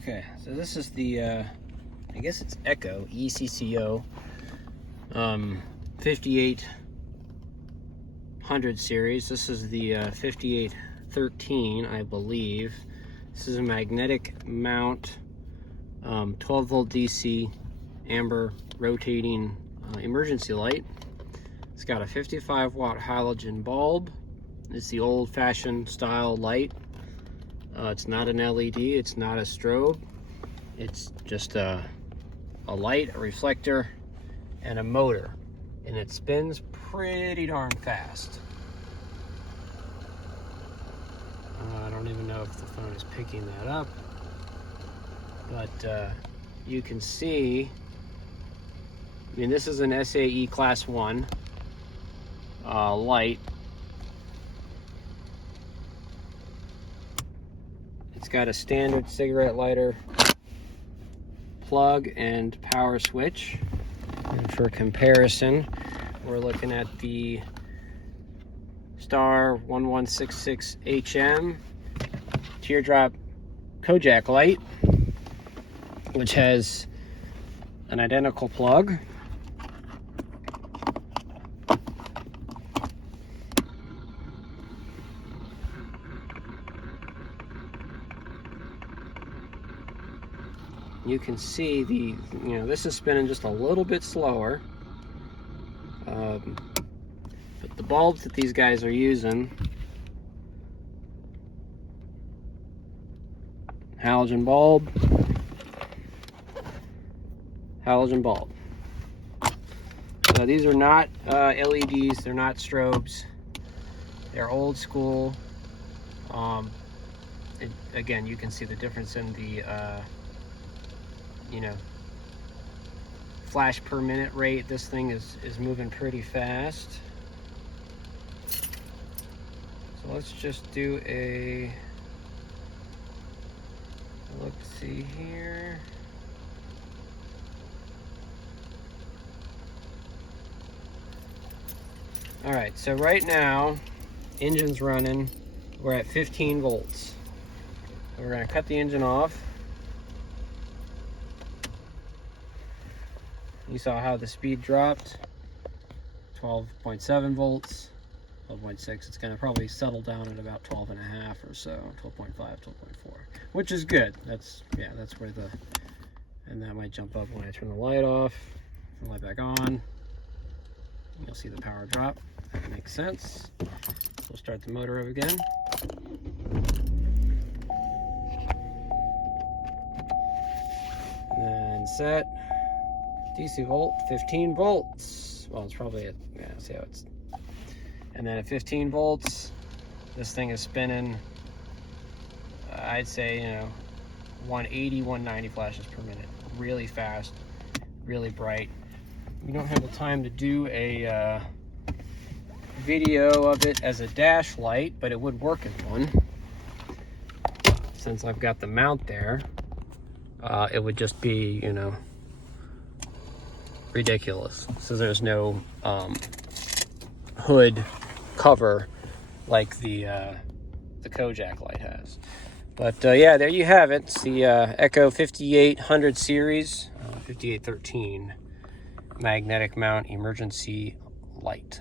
Okay, so this is the, I guess it's Ecco, ECCO, 5800 series. This is the 5813, I believe. This is a magnetic mount, 12 volt DC, amber rotating emergency light. It's got a 55 watt halogen bulb. It's the old fashioned style light. It's not an LED, it's not a strobe. It's just a light, a reflector, and a motor. And it spins pretty darn fast. I don't even know if the phone is picking that up. But you can see, I mean, this is an SAE Class I light. It's got a standard cigarette lighter plug and power switch. And for comparison, we're looking at the STAR 1166HM teardrop Kojack Light, which has an identical plug. You can see this is spinning just a little bit slower. But the bulbs that these guys are using, halogen bulb, halogen bulb. So these are not LEDs, they're not strobes. They're old school. Again, you can see the difference in the flash per minute rate. This thing is moving pretty fast. So let's just do a look-see here. All right, so right now, engine's running. We're at 15 volts. So we're gonna cut the engine off. You saw how the speed dropped, 12.7 volts, 12.6. It's going to probably settle down at about 12.5 or so, 12.5, 12.4, which is good. That's where and that might jump up when I turn the light off, turn the light back on. You'll see the power drop. That makes sense. We'll start the motor up again. And set. DC volt, 15 volts. Well, it's probably see how it's. And then at 15 volts, this thing is spinning, I'd say, 180, 190 flashes per minute. Really fast, really bright. We don't have the time to do a video of it as a dash light, but it would work as one. Since I've got the mount there, it would just be, ridiculous. So there's no hood cover like the Kojack Light has. But yeah, there you have it. It's the Ecco 5800 series, 5813 magnetic mount emergency light.